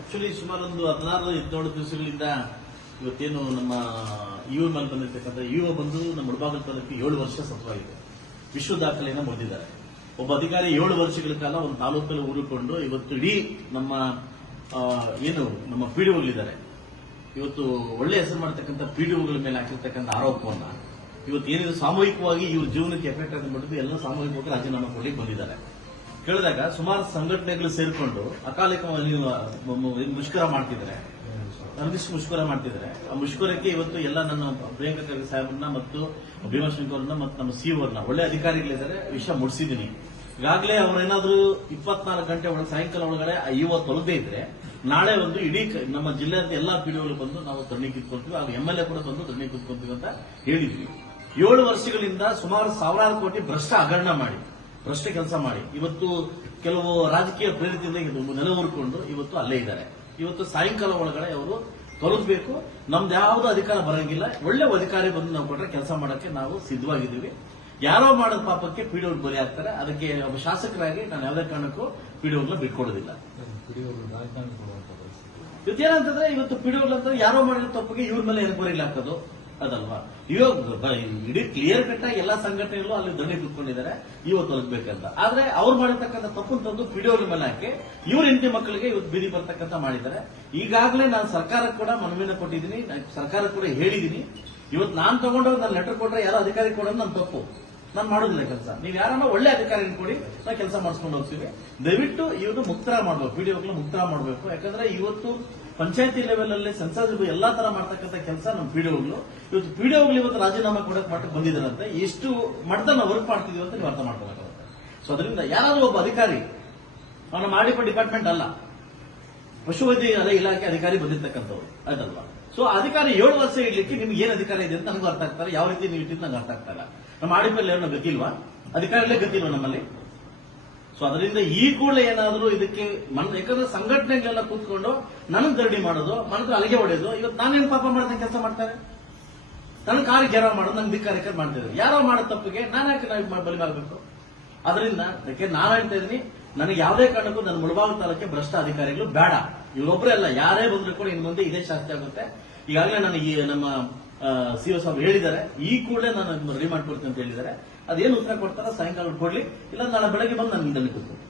Actually ಸುಮಾರು ಒಂದು 16-17 ದಿವಸಗಳಿಂದ ಇವತ್ತೇನು ನಮ್ಮ ಯುವ ಮೇಲೆ ಬಂದಿರ್ತಕ್ಕಂಥ ಯುವ ಬಂದು ನಮ್ಮ ಮುಳಬಾಗಿಲು ತಾಲೂಕು 7 ವರ್ಷ ಸತತವಾಗಿದೆ. ವಿಶ್ವ ದಾಖಲೆಯನ್ನು ಮುರಿದಿದ್ದಾರೆ. ಒಬ್ಬ ಅಧಿಕಾರಿ 7 ವರ್ಷಗಳ ಕಾಲ ಒಂದು ತಾಲೂಕಲ್ಲಿ ಉಳಿಕೊಂಡು ಇವತ್ತು ಇಡೀ ನಮ್ಮ ಏನು ನಮ್ಮ ಪಿಡಿಒಗಳಿದ್ದಾರೆ, ಇವತ್ತು ಒಳ್ಳೆ ಹೆಸರು ಮಾಡತಕ್ಕಂಥ ಪಿಡಿಒಗಳ ಮೇಲೆ ಹಾಕಿರ್ತಕ್ಕಂಥ ಆರೋಪವನ್ನ ಇವತ್ತು ಏನಿದೆ ಸಾಮೂಹಿಕವಾಗಿ ಇವ್ರ ಜೀವನಕ್ಕೆ ಎಫೆಕ್ಟ್ ಆಗಿಬಿಟ್ಟು ಎಲ್ಲ ಸಾಮೂಹಿಕವಾಗಿ ರಾಜೀನಾಮೆ ಕೊಡ್ಲಿಕ್ಕೆ ಬಂದಿದ್ದಾರೆ. ಕೇಳಿದಾಗ ಸುಮಾರು ಸಂಘಟನೆಗಳು ಸೇರಿಕೊಂಡು ಅಕಾಲಿಕವಾಗಿ ಮುಷ್ಕರ ಮಾಡ್ತಿದ್ದಾರೆ, ಮುಷ್ಕರ ಮಾಡ್ತಿದ್ದಾರೆ. ಆ ಮುಷ್ಕರಕ್ಕೆ ಇವತ್ತು ಎಲ್ಲ ನನ್ನ ಪ್ರಿಯಾಂಕಾ ಖರ್ಗೆ ಸಾಹೇಬ್ರನ್ನ ಮತ್ತು ಭೀಮಾಶಂಕರ್ ಅವ್ರನ್ನ ಮತ್ತು ನಮ್ಮ ಸಿ ಅವ್ರನ್ನ ಒಳ್ಳೆ ಅಧಿಕಾರಿಗಳಿದ್ದಾರೆ ವಿಷಯ ಮುಡಿಸಿದ್ದೀನಿ. ಈಗಾಗಲೇ ಅವ್ರೇನಾದ್ರೂ 24 ಗಂಟೆ ಒಳಗೆ ಸಾಯಂಕಾಲ ಒಳಗಡೆ ಯುವ ತೊಲಗದೇ ಇದ್ರೆ ನಾಳೆ ಒಂದು ಇಡೀ ನಮ್ಮ ಜಿಲ್ಲೆಯ ಎಲ್ಲಾ ಪಿಡಿಒಗಳು ಬಂದು ನಾವು ಧರಣಿ ಕಿತ್ಕೊಳ್ತೀವಿ, ಆಗ MLA ಕೂಡ ಬಂದು ಧರಣಿ ಕಿತ್ಕೊಳ್ತೀವಿ ಅಂತ ಹೇಳಿದ್ವಿ. 7 ವರ್ಷಗಳಿಂದ ಸುಮಾರು ಸಾವಿರಾರು ಕೋಟಿ ಭ್ರಷ್ಟ ಹಗರಣ ಮಾಡಿ ಭ್ರಷ್ಟ ಕೆಲಸ ಮಾಡಿ ಇವತ್ತು ಕೆಲವು ರಾಜಕೀಯ ಪ್ರೇರಿತದಿಂದ ನೆಲೆ ಊರ್ಕೊಂಡು ಇವತ್ತು ಅಲ್ಲೇ ಇದ್ದಾರೆ. ಇವತ್ತು ಸಾಯಂಕಾಲ ಒಳಗಡೆ ಅವರು ತೊಲಗಬೇಕು. ನಮ್ದು ಯಾವ್ದು ಅಧಿಕಾರ ಬರಂಗಿಲ್ಲ, ಒಳ್ಳೆ ಅಧಿಕಾರಿ ಬಂದು ನಾವು ಕೊಟ್ಟರೆ ಕೆಲಸ ಮಾಡಕ್ಕೆ ನಾವು ಸಿದ್ಧವಾಗಿದ್ದೀವಿ. ಯಾರೋ ಮಾಡೋದ್ ಪಾಪಕ್ಕೆ ಪಿಡಿಒಗಳು ಬಲಿ ಆಗ್ತಾರೆ. ಅದಕ್ಕೆ ಒಬ್ಬ ಶಾಸಕರಾಗಿ ನಾನು ಯಾವುದೇ ಕಾರಣಕ್ಕೂ ಪಿಡಿಒಗಳನ್ನ ಬಿಟ್ಕೊಡೋದಿಲ್ಲ. ಇದೇನಂತಂದ್ರೆ ಇವತ್ತು ಪಿಡಿಒಗಳಂತ ಯಾರೋ ಮಾಡಿದ ತಪ್ಪಿಗೆ ಇವ್ರ ಮೇಲೆ ಎನ್ಕ್ವೈರಿ ಹಾಕೋದು ಅದಲ್ವಾ. ಇವಾಗ ಇಡೀ ಕ್ಲಿಯರ್ ಕಟ್ ಆಗಿ ಎಲ್ಲಾ ಸಂಘಟನೆಗಳು ಅಲ್ಲಿ ಧರಣಿ ಕೂತ್ಕೊಂಡಿದ್ದಾರೆ ಇವತ್ತು ತೊಲಗಬೇಕಂತ. ಆದ್ರೆ ಅವ್ರು ಮಾಡಿರ್ತಕ್ಕಂಥ ತಪ್ಪು ತಂದು ಪಿಡಿಒಗಳ ಮೇಲೆ ಹಾಕಿ ಇವ್ರ ಹೆಂಡತಿ ಮಕ್ಕಳಿಗೆ ಇವತ್ತು ಬೀದಿ ಬರ್ತಕ್ಕಂಥ ಮಾಡಿದ್ದಾರೆ. ಈಗಾಗಲೇ ನಾನು ಸರ್ಕಾರಕ್ಕೆ ಕೂಡ ಮನವಿಯನ್ನು ಕೊಟ್ಟಿದ್ದೀನಿ, ಸರ್ಕಾರಕ್ಕೆ ಕೂಡ ಹೇಳಿದ್ದೀನಿ. ಇವತ್ತು ನಾನು ತಗೊಂಡೋಗಿ ನಾನು ಲೆಟರ್ ಕೊಟ್ರೆ ಯಾರೋ ಅಧಿಕಾರಿ ಕೊಡೋದು ನನ್ನ ತಪ್ಪು, ನಾನು ಮಾಡೋದಿಲ್ಲ ಕೆಲಸ. ನೀವು ಯಾರನ್ನ ಒಳ್ಳೆ ಅಧಿಕಾರಿ ಕೊಡಿ, ನಾವು ಕೆಲಸ ಮಾಡಿಸ್ಕೊಂಡು ಹೋಗ್ತೀವಿ. ದಯವಿಟ್ಟು ಇವತ್ತು ಮುಕ್ತರ ಮಾಡಬೇಕು, ಪಿಡಿಒಗಳು ಮುಕ್ತರ ಮಾಡಬೇಕು. ಯಾಕಂದ್ರೆ ಇವತ್ತು ಪಂಚಾಯತಿ ಲೆವೆಲ್ ಅಲ್ಲಿ ಸೆನ್ಸಸ್ ಎಲ್ಲಾ ತರ ಮಾಡ್ತಕ್ಕಂಥ ಕೆಲಸ ನಮ್ಮ ಪಿಡಿಒಗಳು. ಇವತ್ತು ಪಿಡಿಒಗಳು ಇವತ್ತು ರಾಜೀನಾಮೆ ಕೊಡಕ್ಕೆ ಮಟ್ಟಕ್ಕೆ ಬಂದಿದ್ದಾರಂತೆ. ಎಷ್ಟು ಮಟ್ಟದಲ್ಲಿ ನಾವು ವರ್ಕ್ ಮಾಡ್ತಿದೀವಿ ಅಂತ ನೀವು ಅರ್ಥ ಮಾಡ್ಕೋಬೇಕಾಗುತ್ತೆ. ಸೊ ಅದರಿಂದ ಯಾರಾದ್ರೂ ಒಬ್ಬ ಅಧಿಕಾರಿ ಅವನ ಮಾಡಿಪ ಡಿಪಾರ್ಟ್ಮೆಂಟ್ ಅಲ್ಲ, ಪಶುವೈದ್ಯ ಇಲಾಖೆ ಅಧಿಕಾರಿ ಬಂದಿರ್ತಕ್ಕಂಥವ್ರು ಅದಲ್ವಾ. ಸೊ ಅಧಿಕಾರಿ 7 ವರ್ಷ ಇಡ್ಲಿಕ್ಕೆ ನಿಮ್ಗೆ ಏನ್ ಅಧಿಕಾರ ಇದೆ ಅಂತ ನನಗೂ ಅರ್ಥ ಆಗ್ತಾರೆ, ಯಾವ ರೀತಿ ನೀವು ಇಟ್ಟಿದ್ದು ನಂಗೆ ಅರ್ಥ ಆಗ್ತಾಯಿಲ್ಲ. ನಮ್ಮ ಆಡಿಪಲ್ಲಿ ಏನೋ ಗತಿಲ್ವಾ, ಅಧಿಕಾರಿಗಳೇ ಗತಿಲ್ವಾ ನಮ್ಮಲ್ಲಿ. ಸೊ ಅದರಿಂದ ಈ ಕೂಡಲೇ ಏನಾದರೂ ಇದಕ್ಕೆ ಯಾಕಂದ್ರೆ ಸಂಘಟನೆಗಳೆಲ್ಲ ಕೂತ್ಕೊಂಡು ನನಗೆ ಧರಣಿ ಮಾಡೋದು, ಮನತ್ರ ಅಲ್ಲಿಗೆ ಹೊಡೆಯೋದು. ಇವತ್ತು ನಾನೇನು ಪಾಪ ಮಾಡ್ದಂಗೆ ಕೆಲಸ ಮಾಡ್ತಾರೆ, ನನ್ನ ಕಾರಿಗೆ ಗೆರ ಮಾಡೋದು, ನಂಗೆ ಧಿಕ್ಕಾರಿಕೆ ಮಾಡ್ತಿದ್ರು. ಯಾರೋ ಮಾಡೋ ತಪ್ಪಿಗೆ ನಾನು ಯಾಕೆ ಬಲಿ ಮಾಡಬೇಕು. ಅದರಿಂದ ಯಾಕೆ ನಾನು ಹೇಳ್ತಾ ಇದ್ದೀನಿ, ನನಗೆ ಯಾವುದೇ ಕಾರಣಕ್ಕೂ ನನ್ನ ಮುಳಬಾಗಿಲು ತಾಲೂಕಿಗೆ ಭ್ರಷ್ಟ ಅಧಿಕಾರಿಗಳು ಬೇಡ. ಇವರೊಬ್ಬರೇ ಅಲ್ಲ, ಯಾರೇ ಬಂದ್ರು ಕೂಡ ಇನ್ನು ಮುಂದೆ ಇದೇ ಶಾಸ್ತಿ ಆಗುತ್ತೆ. ಈಗಾಗಲೇ ನನಗೆ ನಮ್ಮ ಸಿಒ ಸಾಹೇಬ್ ಹೇಳಿದ್ದಾರೆ, ಈ ಕೂಡಲೇ ನಾನು ರೆಡಿ ಮಾಡ್ಕೊಡ್ತೀನಿ ಅಂತ ಹೇಳಿದ್ದಾರೆ. ಅದೇನು ಉತ್ತರ ಕೊಡ್ತಾರ ಸಾಯಂಕಾಲ ಕೊಡ್ಲಿ, ಇಲ್ಲ ನಾಳೆ ಬೆಳಗ್ಗೆ ಬಂದು ನಾನು ನಿಂದಲ್ಲಿ ಕೂತ್ಕೊಂಡು